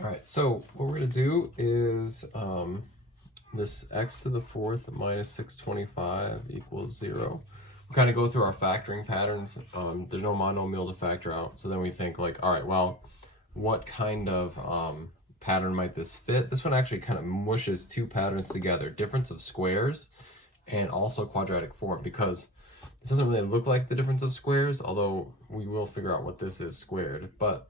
All right, so what we're gonna do is this x to the fourth minus 625 equals 0. We kind of go through our factoring patterns. There's no monomial to factor out. So then we think like, all right, well, what kind of pattern might this fit? This one actually kind of mushes two patterns together, difference of squares and also quadratic form, because this doesn't really look like the difference of squares, although we will figure out what this is squared. But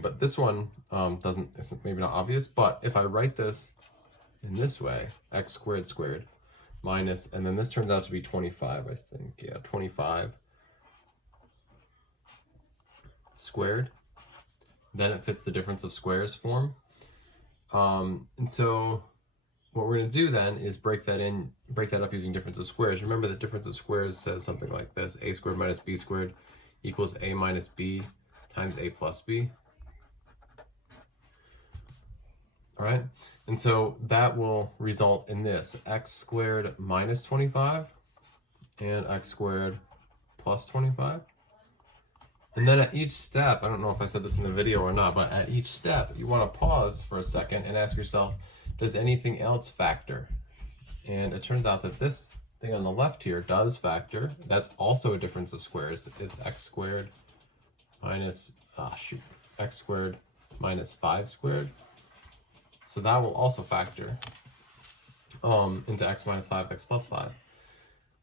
but this one it's maybe not obvious, but if I write this in this way, x squared squared minus, and then this turns out to be 25, I think, yeah, 25 squared, then it fits the difference of squares form. And so what we're going to do then is break that up using difference of squares. Remember that difference of squares says something like this: a squared minus b squared equals a minus b times a plus b. All right, and so that will result in this: x squared minus 25 and x squared plus 25. And then at each step, I don't know if I said this in the video or not, but at each step you want to pause for a second and ask yourself, does anything else factor? And it turns out that this thing on the left here does factor. That's also a difference of squares. It's x squared minus x squared minus 5 squared. So that will also factor into x minus 5, x plus 5.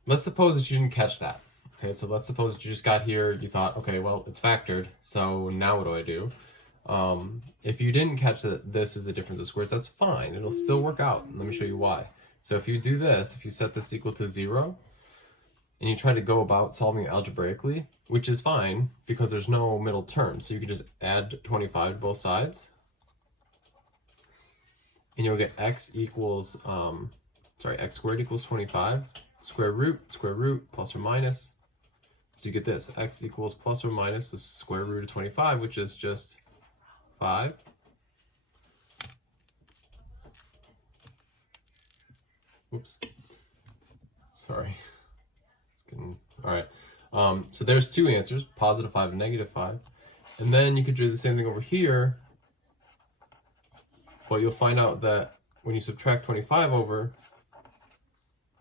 Let's suppose that you didn't catch that. Okay, so let's suppose that you just got here, you thought, okay, well, it's factored, so now what do I do? If you didn't catch that this is the difference of squares, that's fine. It'll still work out. Let me show you why. So if you do this, if you set this equal to 0, and you try to go about solving algebraically, which is fine because there's no middle term, so you can just add 25 to both sides, and you'll get x squared equals 25, square root, plus or minus. So you get this, x equals plus or minus the square root of 25, which is just 5. Oops. Sorry. All right. So there's two answers, positive 5 and negative 5. And then you could do the same thing over here, but you'll find out that when you subtract 25 over,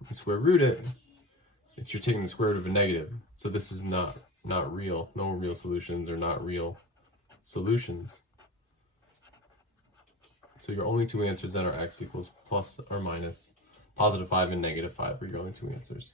if you square root it, you're taking the square root of a negative. So this is not real. No real solutions are not real solutions. So your only two answers then are x equals plus or minus positive 5 and negative 5 are your only two answers.